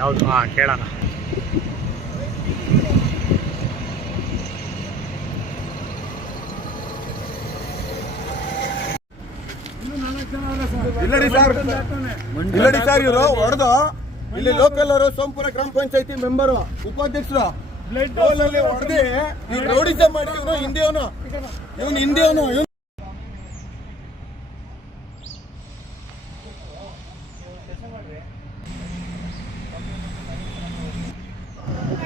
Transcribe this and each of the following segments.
ಯಾವುದು? ಹಾಂ, ಕೇಳೋಣ. ಇಲ್ಲಿ ಲೋಕಲ್ ಅವರು ಸೋಮಪುರ ಗ್ರಾಮ ಪಂಚಾಯತಿ ಮೆಂಬರು ಉಪಾಧ್ಯಕ್ಷರು ಹೊಡೆದಿ ಮಾಡಿದ್ರು ಮಾಡಿ ಇವನು ಹಿಂದಿಯವನು. ಇವನು ಹಿಂದಿಯವನು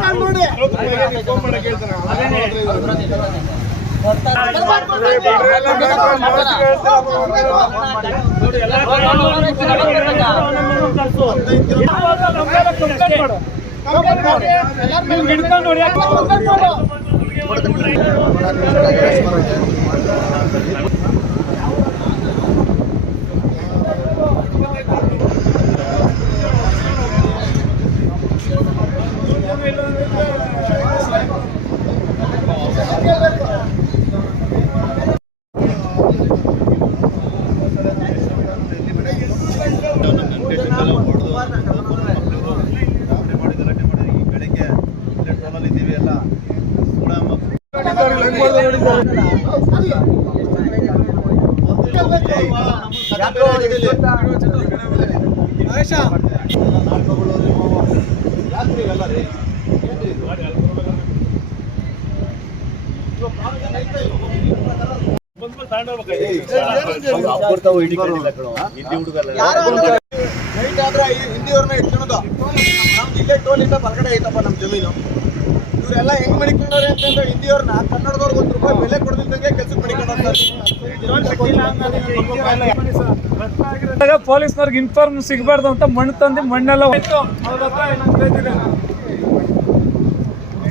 ಆದ್ರೆ ಹಿಂದಿಯವ್ರನ್ನ ಇಟ್ಕೊಳೋದು ನಮ್ ಇಲ್ಲೇ ಇಂದ ಹೊರಗಡೆ ಐತಪ್ಪ ನಮ್ಮ ಜಮೀನು ಇವರೆಲ್ಲ ಹೆಂಗ್ ಮಡಿಕೊಂಡವ್ರೆ ಅಂತಂದ್ರೆ ಹಿಂದಿಯವ್ರನ್ನ ಕನ್ನಡದವ್ರಿಗೆ ಒಂದು ರೂಪಾಯಿ ಬೆಲೆ ಕೊಡದಿದ್ದಂಗೆ ಕೆಲ್ಸಕ್ಕೆ ಮಡಿಕೊಂಡವ್ರೆ ಪೊಲೀಸ್ನವ್ರಿಗೆ ಇನ್ಫಾರ್ಮ್ ಸಿಗಬಾರ್ದು ಅಂತ ಮಣ್ಣು ತಂದು ಮಣ್ಣೆಲ್ಲ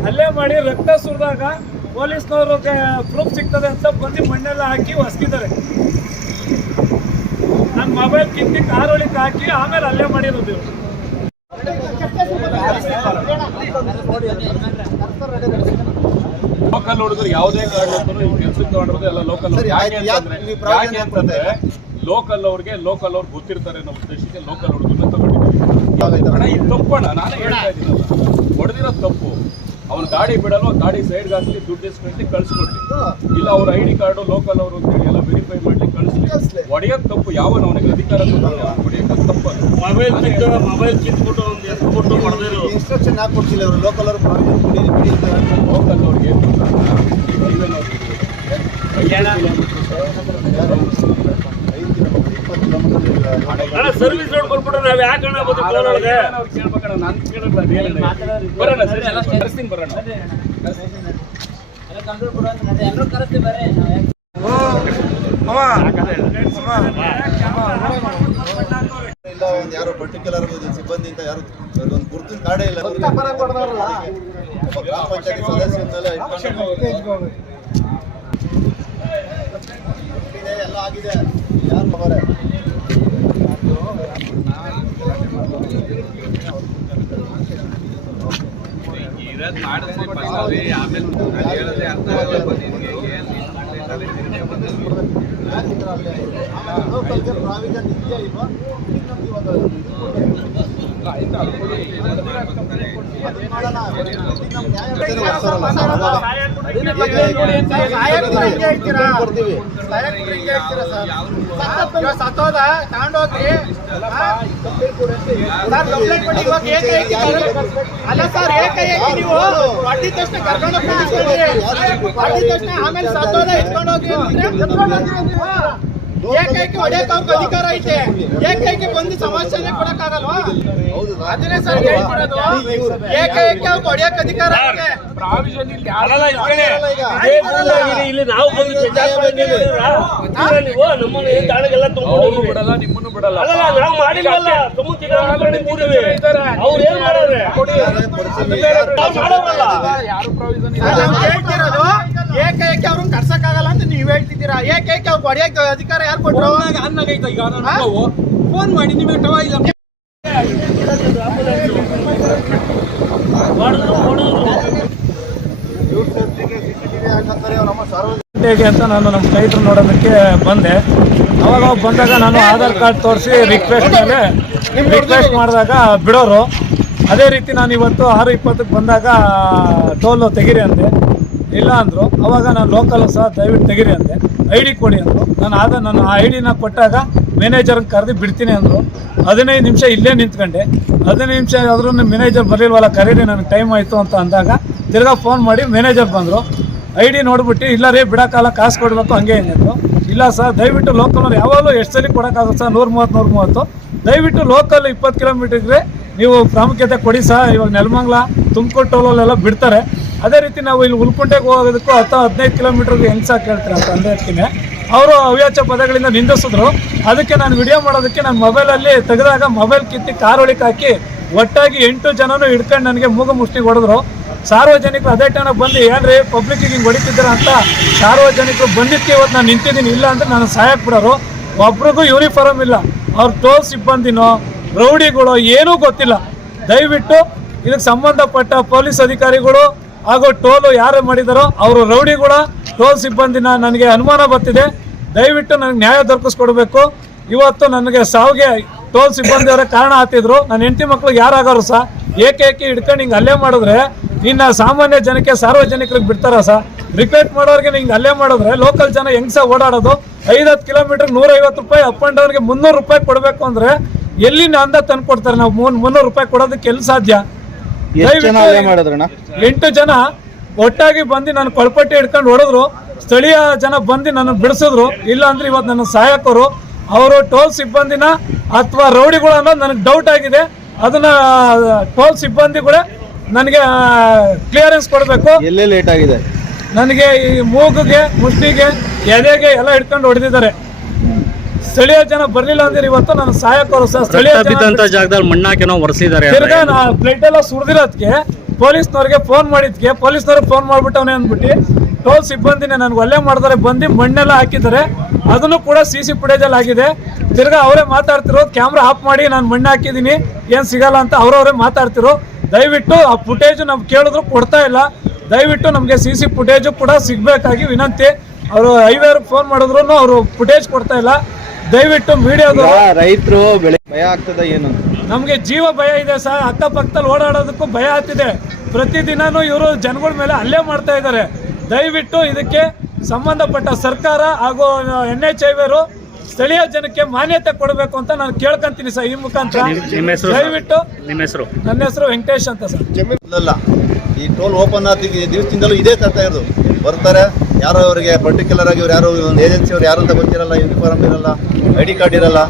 ಅಲ್ಲೇ ಮಾಡಿ ರಕ್ತ ಸುರಿದಾಗ ಪೊಲೀಸ್ನವ್ರಿಗೆ ಪ್ರೂಫ್ ಸಿಗ್ತದೆ ಅಂತ ಬಂದು ಮಣ್ಣೆಲ್ಲ ಹಾಕಿ ಹೊಸ್ಕಿದ್ದಾರೆ ನನ್ನ ಮೊಬೈಲ್ ಕಿತ್ತಿ ಕಾರ್ ಒಳಿಕ್ ಹಾಕಿ ಆಮೇಲೆ ಅಲ್ಲೇ ಮಾಡಿರೋದು. ಹುಡುಗರು ಯಾವುದೇ ಕಾರಣಕ್ಕೂ ಕೆಲ್ಸಕ್ಕೆ ಎಲ್ಲ ಲೋಕಲ್ ಯಾಕೆ ಅಂತಂದ್ರೆ ಲೋಕಲ್ ಅವ್ರಿಗೆ ಲೋಕಲ್ ಅವ್ರು ಗೊತ್ತಿರ್ತಾರೆ ಅನ್ನೋ ಉದ್ದೇಶಕ್ಕೆ ಲೋಕಲ್ ಹುಡುಗರನ್ನ ಅಣ್ಣ ಇದು ತಪ್ಪಣ ನಾನೇ ಹೇಳ್ತಾ ಇದ್ದೀನಲ್ಲ ಹೊಡೆದಿರೋ ತಪ್ಪು. ಅವ್ನ ಗಾಡಿ ಬಿಡಲು ಗಾಡಿ ಸೈಡ್ಗೆ ಹಾಕಲಿ ದುಡ್ಡು ಇಸ್ಕೊಂಡು ಕಳ್ಸ್ಕೊಡ್ಲಿ. ಇಲ್ಲ ಅವ್ರ ಐ ಡಿ ಕಾರ್ಡು ಲೋಕಲ್ ಅವರು ವೆರಿಫೈ ಮಾಡ್ಲಿ ಹೊಡೆಯೋದು ತಪ್ಪು ಯಾವ ಅವನಿಗೆ ಅಧಿಕಾರ ಹೊಡೆಯೋದು ತಪ್ಪು ಮೊಬೈಲ್ ಮೊಬೈಲ್ ಕಿತ್ಬಿಟ್ಟು ಒಂದು ಎತ್ತು ಕೊಟ್ಟು ಹೊಡೆದಿರು ಇನ್ಸ್ಟ್ರಕ್ಷನ್ ಹಾಕಿ ಕೊಡ್ತಿಲ್ಲ ಅವರು ಲೋಕಲ್ ಅವರು. ಲೋಕಲ್ ಅವ್ರಿಗೆ ಏನು ಸರ್ವಿಸ್ ರೋಡ್ ಕೊಟ್ಬಿಟ್ರೆ ನಾವ್ ಯಾಕೆ ಅಣ್ಣ ಬಂದು ಅವ್ರು ಕೇಳ್ಬೇಕಣ್ಣ, ನಾನ್ ಕೇಳಲ್ಲ? ಬರೋಣ ಸರಿ ಎಲ್ಲ ಕರೆಸ್ತೀನಿ ಬರೋಣ ಇಲ್ಲ ಒಂದು ಯಾರೋ ಪರ್ಟಿಕ್ಯುಲರ್ ಸಿಬ್ಬಂದಿ ಅಂತ ಯಾರು ಒಂದು ಗುರುತಿನ ಕಾರ್ಡೇ ಇಲ್ಲ. ಗ್ರಾಮ ಪಂಚಾಯತಿ ಸದಸ್ಯ ಮೇಲೆ ಇಟ್ಕೊಂಡು ಅರ್ಥ ಆಗಲ್ಲ. ಆಗಿದೆ ಯಾರು ಖಬರೇ ಲೋಕಲ್ಗೆ ಪ್ರಾವಿಷನ್ ಇದೆಯಾ ಇಲ್ವಾ ನಮ್ಗೆ ಇವಾಗ ಸತ್ತೋದ ತಗೊಂಡೋಗ್ರಿ ಸರ್ ಕಂಪ್ಲೇಂಟ್ ಕೊಡಿ ಇವಾಗ ಏಕೈಕಿ ಅಲ್ಲ ಸರ್ ಏಕೈಕಿ ನೀವು ಹೊಡ್ದಿದ ತಕ್ಷಣ ಕರ್ಕೊಂಡು ಹೊಡ್ದಿದ ತಕ್ಷಣ ಆಮೇಲೆ ಸತ್ತೋದ ಇಟ್ಕೊಂಡು ಹೋಗಿ ಏಕೈಕಿ ಹೊಡೆಯಕ್ ಅವ್ರಿಗೆ ಅಧಿಕಾರ ಐತೆ. ಏಕೈಕಿ ಬಂದು ಸಮಾಜನೆ ಕೊಡಕ್ಕಾಗಲ್ವಾ? ಅದನ್ನೇ ಸರ್ ಹೇಳ್ತಿರೋದು ಏಕೈಕಿ ಅವ್ರಿಗೆ ಹೊಡೆಯಕ್ ಅಧಿಕಾರ ಐತೆ. ಇಲ್ಲಿ ನಾವು ಬಂದು ನಮ್ಮನ್ನ ಬಿಡಲ್ಲ ನಿಮ್ಮನ್ನು ಬಿಡಲ್ಲ. ನಾವು ಮಾಡಿಲ್ಲ ತುಂಬ ಚಿತ್ರ ಮಾಡ್ಕೊಂಡು ಕೂರಿವಿ. ಅವ್ರು ಏನ್ ಮಾಡೋರೆ ನಾವು ಮಾಡೋರಲ್ಲ ಯಾರು ಪ್ರಾವಿಷನ್ ಸರ್, ನಾವು ಹೇಳ್ತಿರೋದು ಏಕೈಕಿ ಅವ್ರನ್ನ ಕರ್ಸಕ್ಕಾಗಲ್ಲ ಅಂತ ನೀವ್ ಹೇಳ್ತಿದ್ದೀರಾ. ಹೊಡೆಯಕ್ ಅಧಿಕಾರ ಯಾರು ಕೊಟ್ರು? ಫೋನ್ ಮಾಡಿ ನಿಮಗೆ ಟವ ಇಲ್ಲ. ಅಂತ ನಾನು ನಮ್ಮ ಸ್ನೇಹಿತರು ನೋಡೋದಕ್ಕೆ ಬಂದೆ. ಅವಾಗ ಬಂದಾಗ ನಾನು ಆಧಾರ್ ಕಾರ್ಡ್ ತೋರಿಸಿ ರಿಕ್ವೆಸ್ಟ್ ಮೇಲೆ ರಿಕ್ವೆಸ್ಟ್ ಮಾಡಿದಾಗ ಬಿಡೋರು. ಅದೇ ರೀತಿ ನಾನು ಇವತ್ತು ಆರು ಇಪ್ಪತ್ತಕ್ಕೆ ಬಂದಾಗ ಟೋಲ್ ತೆಗೀರಿ ಅಂದೆ. ಇಲ್ಲ ಅಂದರು. ಅವಾಗ ನಾನು ಲೋಕಲ್ ಸಹ ದಯವಿಟ್ಟು ತೆಗಿರಿ ಅಂದೆ. ಐ ಡಿ ಕೊಡಿ ಅಂದರು. ನಾನು ಆದ ನಾನು ಆ ಐ ಡಿನ ಕೊಟ್ಟಾಗ ಮ್ಯಾನೇಜರ್ಗೆ ಕರೆದು ಬಿಡ್ತೀನಿ ಅಂದರು. ಹದಿನೈದು ನಿಮಿಷ ಇಲ್ಲೇ ನಿಂತ್ಕೊಂಡೆ. ಹದಿನೈದು ನಿಮಿಷ ಆದ್ರೂ ಮ್ಯಾನೇಜರ್ ಬರಲಿಲ್ವಲ್ಲ, ಕರೀರಿ, ನನಗೆ ಟೈಮ್ ಆಯಿತು ಅಂತ ಅಂದಾಗ ತಿರ್ಗಾ ಫೋನ್ ಮಾಡಿ ಮ್ಯಾನೇಜರ್ ಬಂದರು. ಐ ಡಿ ನೋಡ್ಬಿಟ್ಟು, ಇಲ್ಲ ರೀ ಬಿಡೋಕ್ಕಲ್ಲ ಕಾಸು ಕೊಡಬೇಕು, ಹಂಗೆ ಏನಿದ್ರು ಇಲ್ಲ ಸರ್ ದಯವಿಟ್ಟು ಲೋಕಲ್ ಯಾವಾಗಲೂ ಎಷ್ಟು ಸಲ ಕೊಡೋಕ್ಕಾಗುತ್ತೆ ಸರ್ ನೂರು ಮೂವತ್ತು ನೂರು ಮೂವತ್ತು. ದಯವಿಟ್ಟು ಲೋಕಲ್ ಇಪ್ಪತ್ತು ಕಿಲೋಮೀಟ್ರಿಗೆ ನೀವು ಪ್ರಾಮುಖ್ಯತೆ ಕೊಡಿ ಸರ್ ಇವಾಗ ನೆಲಮಂಗ್ಲ, ತುಮಕೂರು ಟೋಲಲ್ಲೆಲ್ಲ ಬಿಡ್ತಾರೆ. ಅದೇ ರೀತಿ ನಾವು ಇಲ್ಲಿ ಉಳ್ಕೊಂಡೆಗೆ ಹೋಗೋದಕ್ಕೂ ಹತ್ತು, ಹದಿನೈದು ಕಿಲೋಮೀಟರ್ಗೆ ಹೆಂಗೆ ಸಾಕು ಕೇಳ್ತಾರೆ ಅಂತ ಅಂದೇರ್ತೀನಿ ಅವರು ಅವ್ಯಾಚ ಪದಗಳಿಂದ ನಿಂದಿಸಿದ್ರು. ಅದಕ್ಕೆ ನಾನು ವಿಡಿಯೋ ಮಾಡೋದಕ್ಕೆ ನನ್ನ ಮೊಬೈಲಲ್ಲಿ ತೆಗೆದಾಗ ಮೊಬೈಲ್ ಕಿತ್ತಿ ಕಾರ್ ಒಳಗೆ ಹಾಕಿ ಒಟ್ಟಾಗಿ ಎಂಟು ಜನನು ಹಿಡ್ಕೊಂಡು ನನಗೆ ಮೂಗು ಮುಷ್ಟಿಗೆ ಹೊಡೆದ್ರು. ಸಾರ್ವಜನಿಕರು ಅದೇ ಟೈಮ್ ಬಂದು, ಏನ್ರಿ ಪಬ್ಲಿಕ್ಕಿಗೆ ಹಿಂಗೆ ಹೊಡಿತಿದ್ದೀರ ಅಂತ ಸಾರ್ವಜನಿಕರು ಬಂದಿತ್ತು ಇವತ್ತು ನಾನು ನಿಂತಿದ್ದೀನಿ, ಇಲ್ಲ ಅಂದ್ರೆ ನಾನು ಸಹಾಯಕ್ಕೆ ಬಿಡೋರು. ಒಬ್ರಿಗೂ ಯೂನಿಫಾರ್ಮ್ ಇಲ್ಲ. ಅವ್ರ ಟೋಲ್ ಸಿಬ್ಬಂದಿನೋ, ರೌಡಿಗಳು ಏನೂ ಗೊತ್ತಿಲ್ಲ. ದಯವಿಟ್ಟು ಇದಕ್ಕೆ ಸಂಬಂಧಪಟ್ಟ ಪೊಲೀಸ್ ಅಧಿಕಾರಿಗಳು ಹಾಗೂ ಟೋಲು ಯಾರು ಮಾಡಿದಾರೋ ಅವರು ರೌಡಿಗಳ ಟೋಲ್ ಸಿಬ್ಬಂದಿನ ನನಗೆ ಅನುಮಾನ ಬರ್ತಿದೆ. ದಯವಿಟ್ಟು ನನಗೆ ನ್ಯಾಯ ದೊರಕಿಸ್ಕೊಡ್ಬೇಕು. ಇವತ್ತು ನನಗೆ ಸಾವಿಗೆ ಟೋಲ್ ಸಿಬ್ಬಂದಿ ಅವರ ಕಾರಣ ಆತಿದ್ರು ನನ್ನ ಹೆಂಡತಿ ಮಕ್ಳಿಗೆ ಯಾರಾಗಾರು ಸಹ ಏಕೆ ಏಕೆ ಹಿಡ್ಕೊಂಡು ಹಿಂಗೆ ಅಲ್ಲೇ ಮಾಡಿದ್ರೆ? ಇನ್ನು ಸಾಮಾನ್ಯ ಜನಕ್ಕೆ, ಸಾರ್ವಜನಿಕರಿಗೆ ಬಿಡ್ತಾರ ಸಹ ರಿಪೇಟ್ ಮಾಡೋರಿಗೆ ಹಿಂಗೆ ಅಲ್ಲೇ ಮಾಡಿದ್ರೆ ಲೋಕಲ್ ಜನ ಹೆಂಗ್ ಸಹ ಓಡಾಡೋದು? ಐದತ್ತು ಕಿಲೋಮೀಟರ್ ನೂರೈವತ್ತು ರೂಪಾಯಿ ಅಪ್ ಆ್ಯಂಡ್ ಡೌನ್ಗೆ ಮುನ್ನೂರು ರೂಪಾಯಿ ಕೊಡಬೇಕು ಅಂದ್ರೆ ಎಲ್ಲಿ ಅಂದ ತಂದು ಕೊಡ್ತಾರೆ ನಾವು ಮೂನ್ ಮುನ್ನೂರು ರೂಪಾಯಿ ಕೊಡೋದಕ್ಕೆ ಎಲ್ಲಿ ಸಾಧ್ಯ? ಎಂಟು ಜನ ಒಟ್ಟಾಗಿ ಬಂದು ನಾನು ಕೊಳಪಟ್ಟಿ ಹಿಡ್ಕೊಂಡು ಹೊಡೆದ್ರು. ಸ್ಥಳೀಯ ಜನ ಬಂದು ನನ್ನ ಬಿಡಿಸಿದ್ರು. ಇಲ್ಲ ಅಂದ್ರೆ ಇವತ್ತು ನನ್ನ ಸಹಾಯಕರು ಅವರು ಟೋಲ್ ಸಿಬ್ಬಂದಿನ ಅಥವಾ ರೌಡಿಗಳು ಅನ್ನೋದು ನನಗೆ ಡೌಟ್ ಆಗಿದೆ. ಅದನ್ನ ಟೋಲ್ ಸಿಬ್ಬಂದಿಗಳೇ ನನಗೆ ಕ್ಲಿಯರೆನ್ಸ್ ಕೊಡಬೇಕು. ಎಲ್ಲೇ ಲೇಟ್ ಆಗಿದೆ? ನನಗೆ ಈ ಮೂಗಿಗೆ ಮುಷ್ಟಿಗೆ ಎದೆಗೆ ಎಲ್ಲ ಹಿಡ್ಕೊಂಡು ಹೊಡೆದಿದ್ದಾರೆ. ಸ್ಥಳೀಯ ಜನ ಬರ್ಲಿಲ್ಲ ಅಂದ್ರೆ ಇವತ್ತು ನಾನು ಸಹಾಯಕರು ಸಹ ಸ್ಥಳೀಯ ಬಿದ್ದಂತ ಜಾಗದಲ್ಲಿ ಮಣ್ಣಾಕೇನೋ ಒರೆಸಿದ್ದಾರೆ ತಿರ್ಗಾ ನಾ ಬ್ಲಡ್ ಎಲ್ಲ ಸುರಿದಿರೋದಕ್ಕೆ ಪೊಲೀಸ್ನವ್ರಿಗೆ ಫೋನ್ ಮಾಡಿದ್ಕೆ. ಪೊಲೀಸ್ನವ್ರಿಗೆ ಫೋನ್ ಮಾಡ್ಬಿಟ್ಟವನೆ ಅಂದ್ಬಿಟ್ಟು ಟೋಲ್ ಸಿಬ್ಬಂದಿನೇ ನನ್ಗೆ ಒಲ್ಲೆ ಮಾಡ್ತಾರೆ ಬಂದು ಮಣ್ಣೆಲ್ಲ ಹಾಕಿದ್ದಾರೆ. ಅದನ್ನು ಕೂಡ ಸಿ ಸಿ ಫುಟೇಜಲ್ಲಿ ಆಗಿದೆ. ತಿರ್ಗಾ ಅವರೇ ಮಾತಾಡ್ತಿರೋ ಕ್ಯಾಮ್ರಾ ಆಫ್ ಮಾಡಿ ನಾನು ಮಣ್ಣು ಹಾಕಿದ್ದೀನಿ. ಏನು ಸಿಗಲ್ಲ ಅಂತ ಅವರವರೇ ಮಾತಾಡ್ತಿರೋ. ದಯವಿಟ್ಟು ಆ ಫುಟೇಜ್ ನಮ್ಗೆ ಕೇಳಿದ್ರು ಕೊಡ್ತಾ ಇಲ್ಲ. ದಯವಿಟ್ಟು ನಮಗೆ ಸಿ ಸಿ ಫುಟೇಜು ಕೂಡ ಸಿಗಬೇಕಾಗಿ ವಿನಂತಿ. ಅವರು ಹೈವೇರ್ಗೆ ಫೋನ್ ಮಾಡಿದ್ರು ಅವರು ಫುಟೇಜ್ ಕೊಡ್ತಾ ಇಲ್ಲ. ದಯವಿಟ್ಟು ಮೀಡಿಯಾ ರೈತರು ಬೆಳೆ ಭಯ ಆಗ್ತದ ಏನು? ನಮಗೆ ಜೀವ ಭಯ ಇದೆ ಸರ್ ಅಕ್ಕಪಕ್ಕದಲ್ಲಿ ಓಡಾಡೋದಕ್ಕೂ ಭಯ ಆಗ್ತಿದೆ. ಪ್ರತಿದಿನನೂ ಇವರು ಜನಗಳ ಮೇಲೆ ಹಲ್ಲೆ ಮಾಡ್ತಾ ಇದ್ದಾರೆ ದಯವಿಟ್ಟು ಇದಕ್ಕೆ ಸಂಬಂಧಪಟ್ಟ ಸರ್ಕಾರ ಹಾಗೂ ಎನ್ ಎಚ್ ಐವರು ಸ್ಥಳೀಯ ಜನಕ್ಕೆ ಮಾನ್ಯತೆ ಕೊಡಬೇಕು ಅಂತ ನಾನು ಕೇಳ್ಕೊಂತೀನಿ ಸರ್ ಈ ಮುಖಾಂತರ. ನಿಮ್ಮ ಹೆಸರು? ದಯವಿಟ್ಟು ನಿಮ್ಮ ಹೆಸರು? ನನ್ನ ಹೆಸರು ವೆಂಕಟೇಶ್ ಅಂತ ಸರ್. ಅಲ್ಲ ಈ ಟೋಲ್ ಓಪನ್ ಆದ ದಿವಸದಿಂದಲೂ ಇದೇ ತರ್ತಾ ಇರೋದು. ಬರ್ತಾರೆ. ಯಾರೋ ಅವರಿಗೆ ಪರ್ಟಿಕ್ಯುಲರ್ ಆಗಿ ಇವ್ರು ಯಾರು ಒಂದು ಏಜೆನ್ಸಿ ಅವ್ರು ಯಾರು ಅಂತ ಗೊತ್ತಿರಲ್ಲ ಯೂನಿಫಾರ್ಮ್ ಇರಲ್ಲ ಐ ಡಿ ಕಾರ್ಡ್ ಇರಲ್ಲ.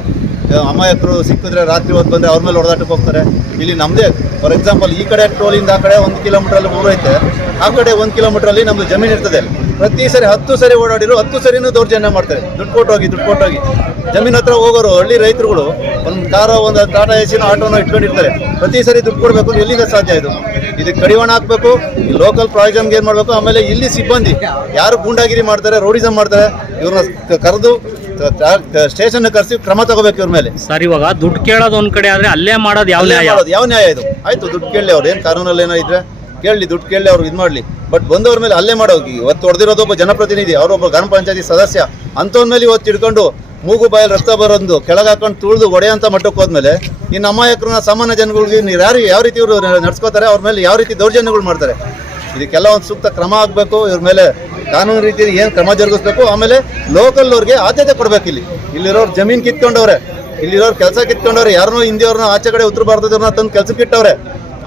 ಅಮಾಯಕರು ಸಿಕ್ಕಿದ್ರೆ ರಾತ್ರಿ ಹೊತ್ತು ಬಂದರೆ ಅವ್ರ ಮೇಲೆ ಹೊಡೆದಾಟಕ್ಕೆ ಹೋಗ್ತಾರೆ. ಇಲ್ಲಿ ನಮ್ಮದೇ ಫಾರ್ ಎಕ್ಸಾಂಪಲ್ ಈ ಕಡೆ ಟೋಲಿಂದ ಆ ಕಡೆ ಒಂದು ಕಿಲೋಮೀಟ್ರಲ್ಲಿ ಮೂರು ಐತೆ ಆ ಕಡೆ ಒಂದು ಕಿಲೋಮೀಟ್ರಲ್ಲಿ ನಮ್ಮದು ಜಮೀನು ಇರ್ತದೆ. ಪ್ರತಿ ಸರಿ ಹತ್ತು ಸರಿ ಓಡಾಡಿರು ಹತ್ತು ಸರಿನೂ ದೌರ್ಜನ್ಯ ಮಾಡ್ತಾರೆ. ದುಡ್ಡು ಕೊಟ್ಟೋಗಿ ದುಡ್ಡು ಕೊಟ್ಟೋಗಿ. ಜಮೀನ್ ಹತ್ರ ಹೋಗೋರು, ಹಳ್ಳಿ ರೈತರುಗಳು, ಒಂದು ಕಾರೋ ಒಂದು ಟಾಟಾ ಎಸಿನೋ ಆಟೋನೋ ಇಟ್ಕೊಂಡಿರ್ತಾರೆ. ಪ್ರತಿ ಸರಿ ದುಡ್ಡು ಕೊಡಬೇಕು ಎಲ್ಲಿಂದ ಸಾಧ್ಯ ಇದು? ಇದಕ್ಕೆ ಕಡಿವಾಣ ಹಾಕ್ಬೇಕು ಲೋಕಲ್ ಪ್ರಾಯೋಜನ್ಗೆ ಏನು ಮಾಡಬೇಕು ಆಮೇಲೆ ಇಲ್ಲಿ ಸಿಬ್ಬಂದಿ ಯಾರು ಗೂಂಡಾಗಿರಿ ಮಾಡ್ತಾರೆ ರೋಡಿಸಮ್ ಮಾಡ್ತಾರೆ ಇವ್ರನ್ನ ಕರೆದು ಸ್ಟೇಷನ್ ಕರೆಸಿ ಕ್ರಮ ತಗೋಬೇಕು ಇವ್ರ ಮೇಲೆ. ಸರ್ ಇವಾಗ ದುಡ್ಡು ಕೇಳೋದು ಒಂದ್ ಕಡೆ ಆದ್ರೆ ಅಲ್ಲೇ ಮಾಡೋದು ಯಾವ ನ್ಯಾಯ? ಯಾವ ನ್ಯಾಯ ಇದು? ಆಯ್ತು ದುಡ್ಡು ಕೇಳಲಿ ಅವ್ರು ಏನು ಕಾನೂನಲ್ಲಿ ಏನೋ ಇದ್ರೆ ಕೇಳಲಿ ದುಡ್ಡು ಕೇಳಲಿ ಅವ್ರು ಇದು ಮಾಡಲಿ. ಬಟ್ ಬಂದವ್ರ ಮೇಲೆ ಅಲ್ಲೇ ಮಾಡೋಗಿ ಇವತ್ತು ಹೊಡೆದಿರೋದು ಒಬ್ಬ ಜನಪ್ರತಿನಿಧಿ ಅವರೊಬ್ಬ ಗ್ರಾಮ ಪಂಚಾಯತಿ ಸದಸ್ಯ ಅಂಥವ್ರ ಮೇಲೆ ಇವತ್ತು ಹಿಡ್ಕೊಂಡು ಮೂಗು ಬಾಯಲ್ಲಿ ರಕ್ತ ಬರೋದು, ಕೆಳಗೆ ಹಾಕೊಂಡು ತುಳಿದು ಹೊಡೆಯೋಂಥ ಮಟ್ಟಕ್ಕೆ ಹೋದ್ಮೇಲೆ ಇನ್ನು ಅಮಾಯಕರನ್ನ ಸಾಮಾನ್ಯ ಜನಗಳಿಗೆ ಇನ್ನು ಯಾರು, ಯಾವ ರೀತಿ ಇವರು ನಡ್ಸ್ಕೋತಾರೆ, ಅವ್ರ ಮೇಲೆ ಯಾವ ರೀತಿ ದೌರ್ಜನ್ಯಗಳು ಮಾಡ್ತಾರೆ? ಇದಕ್ಕೆಲ್ಲ ಒಂದು ಸೂಕ್ತ ಕ್ರಮ ಆಗಬೇಕು, ಇವ್ರ ಮೇಲೆ ಕಾನೂನು ರೀತಿಯಲ್ಲಿ ಏನು ಕ್ರಮ ಜರುಗಿಸ್ಬೇಕು, ಆಮೇಲೆ ಲೋಕಲ್ ಅವ್ರಿಗೆ ಆದ್ಯತೆ ಕೊಡಬೇಕು ಇಲ್ಲಿ. ಇಲ್ಲಿರೋರು ಜಮೀನು ಕಿತ್ಕೊಂಡವ್ರೆ, ಇಲ್ಲಿರೋರು ಕೆಲಸ ಕಿತ್ಕೊಂಡವ್ರೆ ಯಾರನ್ನೋ ಹಿಂದಿಯವ್ರನ್ನ ಆಚೆ ಕಡೆ ಉತ್ತರ ಭಾರತದವ್ರನ್ನ ತಂದು ಕೆಲಸಕ್ಕೆ ಇಟ್ಟವ್ರೆ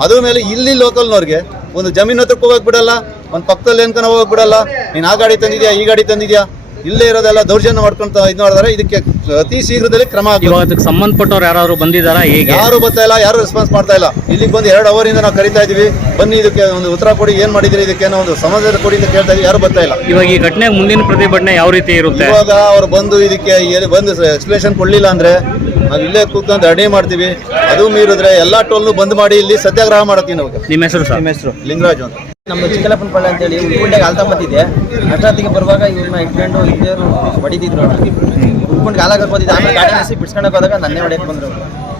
ಅದ್ರ ಮೇಲೆ ಇಲ್ಲಿ ಲೋಕಲ್ನವ್ರಿಗೆ ಒಂದು ಜಮೀನು ಹತ್ರಕ್ಕೆ ಹೋಗಕ್ ಬಿಡಲ್ಲ, ಒಂದು ಪಕ್ಕದಲ್ಲಿ ಏನ್ಕನ ಹೋಗಕ್ಕೆ ಬಿಡಲ್ಲ, ನೀನು ಆ ಗಾಡಿ ತಂದಿದ್ಯಾ, ಈ ಗಾಡಿ ತಂದಿದ್ಯಾ? ಇಲ್ಲೇ ಇರೋದೆಲ್ಲ ದೌರ್ಜನ್ಯ ಮಾಡ್ಕೊಂತ ಇದು ಮಾಡಿದಾರೆ. ಇದಕ್ಕೆ ಅತಿ ಶೀಘ್ರದಲ್ಲಿ ಕ್ರಮ ಇವಾಗ ಅದಕ್ಕೆ ಸಂಬಂಧಪಟ್ಟವ್ರು ಯಾರು ಬಂದಿದ್ದಾರಾ ಹೇಗೆ? ಯಾರು ಬರ್ತಾ ಇಲ್ಲ ಯಾರು ರೆಸ್ಪಾನ್ಸ್ ಮಾಡ್ತಾ ಇಲ್ಲ. ಇಲ್ಲಿಗೆ ಬಂದು ಎರಡು ಅವರಿಂದ ನಾವು ಕರಿತಾ ಇದೀವಿ. ಬನ್ನಿ ಇದಕ್ಕೆ ಒಂದು ಉತ್ತರ ಕೊಡಿ ಏನ್ ಮಾಡಿದ್ರಿ ಇದಕ್ಕೆ ಏನೋ ಒಂದು ಸಮಾಜದ ಕೊಡಿ ಅಂತ ಕೇಳ್ತಾ ಇದೀವಿ. ಯಾರು ಬರ್ತಾ ಇಲ್ಲ. ಇವಾಗ ಈ ಘಟನೆ ಮುಂದಿನ ಪ್ರತಿಭಟನೆ ಯಾವ ರೀತಿ ಇರುತ್ತೆ? ಇವಾಗ ಅವ್ರು ಬಂದು ಇದಕ್ಕೆ ಎಲ್ಲಿ ಬಂದು ಎಕ್ಸ್ಪ್ಲೇಷನ್ ಕೊಡ್ಲಿಲ್ಲ ಅಂದ್ರೆ ನಾವು ಇಲ್ಲೇ ಕೂತ್ಕೊಂಡು ಅಡಿ ಮಾಡ್ತೀವಿ. ಅದು ಮೀರಿದ್ರೆ ಎಲ್ಲಾ ಟೋಲ್ನು ಬಂದ್ ಮಾಡಿ ಇಲ್ಲಿ ಸತ್ಯಾಗ್ರಹ ಮಾಡತ್ತೀವಿ ನಾವು. ನಿಮ್ಮ ಹೆಸರು ಸರ್? ಹೆಸರು? ಲಿಂಗರಾಜು ಅಂತ. ನಮ್ಮ ಚಿಕ್ಕಲಪ್ಪನಪಳ್ಳಿ ಅಂತೇಳಿ ಉಳ್ಕೊಂಡೆಗೆ ಆಲ್ತಾ ಬಂದಿದ್ದೆ ಅಷ್ಟೊತ್ತಿಗೆ ಬರುವಾಗ ಇವ್ರನ್ನ ಇಟ್ಕೊಂಡು ಹಿಂದೆಯವರು ಹೊಡಿತಿದ್ರು ಉಳ್ಕೊಂಡು ಗಾಲಾಗ ಬಂದಿದ್ದೆ ಆಮೇಲೆ ಗಾಡಿ ಬಿಡ್ಸ್ಕೊಂಡೋಗಿ ಹೋದಾಗ ನನ್ನೇ ಹೊಡೆಯಕ್ಕೆ ಬಂದ್ರು.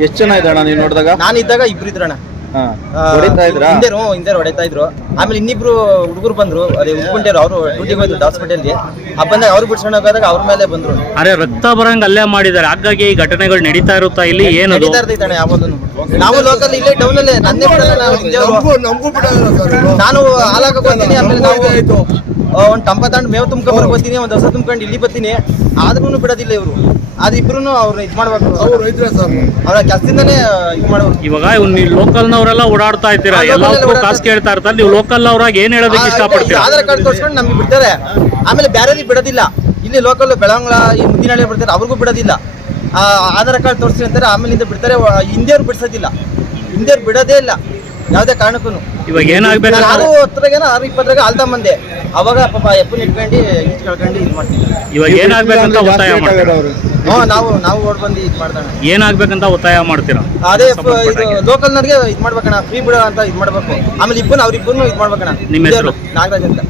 ಎಷ್ಟು ಜನ ಅಣ್ಣ ನೀವು ನೋಡಿದಾಗ? ನಾನು ಇದ್ದಾಗ ಇಬ್ರು ಇದ್ರಣ್ಣ. ಹಿಂದೆ ಹಿಂದೆ ಹೊಡಿತಾ ಇದ್ರು. ಆಮೇಲೆ ಇನ್ನಿಬ್ರು ಹುಡುಗರು ಬಂದ್ರು. ಅದೇ ಉಳ್ಕೊಂಡೇರು ಅವರು ಡ್ಯೂಟಿಗೆ ಹೋಯ್ತು ಹಾಸ್ಪಿಟಲ್ಗೆ ಆ ಬಂದಾಗ ಅವ್ರು ಬಿಡ್ಸ್ಕೊಂಡು ಹೋದಾಗ ಅವ್ರ ಮೇಲೆ ಬಂದ್ರು. ಅರೆ ರಕ್ತ ಬರಂಗ್ ಅಲ್ಲೇ ಮಾಡಿದ್ದಾರೆ ಹಾಗಾಗಿ ಈ ಘಟನೆಗಳು ನಡೀತಾ ಇರುತ್ತಾ ಇಲ್ಲಿ? ಏನು ನಡೀತಾ ಇರ್ತೈತಣ್ಣ ಯಾವಾಗಲೂ ನಾವು ಲೋಕಲ್ ಇಲ್ಲೇ ಟೌನ್ ಅಲ್ಲೇ ನನ್ನೇ ಬಿಡಲ್ಲ. ನಾನು ಹಾಲಾಗ ಬರ್ತೀನಿ ಆಮೇಲೆ ನಾವು. ಒಂದು ತಂಪ ತಂಡ ಮೇವು ತುಂಬ್ಕೊಂಡು ಬರ್ತೀನಿ ಒಂದು ಹೊಸ ತುಂಬ್ಕೊಂಡು ಇಲ್ಲಿ ಬರ್ತೀನಿ. ಆದ್ರೂ ಬಿಡೋದಿಲ್ಲ ಇವರು. ಆದ್ರೆ ಇಬ್ರು ಅವ್ರನ್ನ ಇದು ಮಾಡ್ಬೇಕು ಅವ್ರು ರೈತರ ಸರ್ ಅವ್ರ ಕೆಲಸದಿಂದನೇ ಇದು ಮಾಡ್ಬೇಕು. ಇವಾಗ ನೀವು ಲೋಕಲ್ನವರೆಲ್ಲ ಓಡಾಡ್ತಾ ಇರ್ತೀರಾ ಎಲ್ಲರೂ ಕಾಸು ಕೇಳ್ತಾ ಇರ್ತಾರೆ. ನೀವು ಲೋಕಲ್ ಅವ್ರಾಗ ಏನ್ ಹೇಳೋದಕ್ಕೆ ಇಷ್ಟಪಡ್ತೀರಾ? ಆಧಾರ್ ಕಾರ್ಡ್ ತೋರಿಸ್ಕೊಂಡು ನಮ್ಗೆ ಬಿಡ್ತಾರೆ. ಆಮೇಲೆ ಬೇರೆಯವ್ರಿಗೆ ಬಿಡೋದಿಲ್ಲ. ಇಲ್ಲಿ ಲೋಕಲ್ ಬೆಳಂಗ್ಲ ಈ ಮುದ್ದಿನಹಳ್ಳಿ ಬಿಡ್ತಾರೆ ಅವ್ರಿಗೂ ಬಿಡೋದಿಲ್ಲ. ಆ, ಆಧಾರ್ ಕಾರ್ಡ್ ತೋರಿಸಿ ಅಂತಾರೆ ಇಂದ ಬಿಡ್ತಾರೆ ಹಿಂದಿಯವ್ರು ಬಿಡಿಸೋದಿಲ್ಲ. ಹಿಂದಿಯವ್ರು ಬಿಡೋದೇ ಇಲ್ಲ. ಯಾವುದೇ ಕಾರಣಕ್ಕೂ ಇವಾಗ ಏನಾಗಬೇಕು ಆರು ಹತ್ರಗೇನ ಆರು ಇಪ್ಪತ್ತರಾಗ ಆಲ್ತಾ ಬಂದೆ ಅವಾಗ ಪಾಪ ಎಪ್ಪನ್ ಇಟ್ಕೊಂಡು ಈಚ್ ಕಳ್ಕೊಂಡು ಇದು ಮಾಡ್ತೀವಿ ಇವಾಗ ಏನಾಗ್ಬೇಕಂತ ಒತ್ತಾಯ ಮಾಡ್ತೀರಾ? ಹ್ಞೂ ನಾವು ನಾವು ಓಡ್ ಬಂದು ಇದು ಮಾಡ್ದಣ. ಏನಾಗ್ಬೇಕಂತ ಒತ್ತಾಯ ಮಾಡ್ತೀರಾ? ಅದೇ ಇದು ಲೋಕಲ್ನವ್ರಿಗೆ ಇದು ಮಾಡ್ಬೇಕಣ್ಣ ಫ್ರೀ ಬಿಡೋ ಅಂತ ಇದು ಮಾಡ್ಬೇಕು. ಆಮೇಲೆ ಇಬ್ಬರು ಅವ್ರಿಬ್ಬರು ಇದು ಮಾಡ್ಬೇಕಣ್ಣ. ನಿಮ್ಮ ಹೆಸರು? ನಾಗರಾಜ್ ಅಂತ.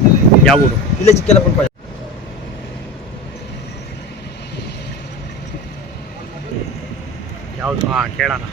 ಯಾವ ಊರು? ಇಲ್ಲೇ ಚಿಕ್ಕಲ್ಲಪ್ಪನ ಯಾವುದು ಯಾವ್ದು? ಹಾ ಕೇಳೋಣ.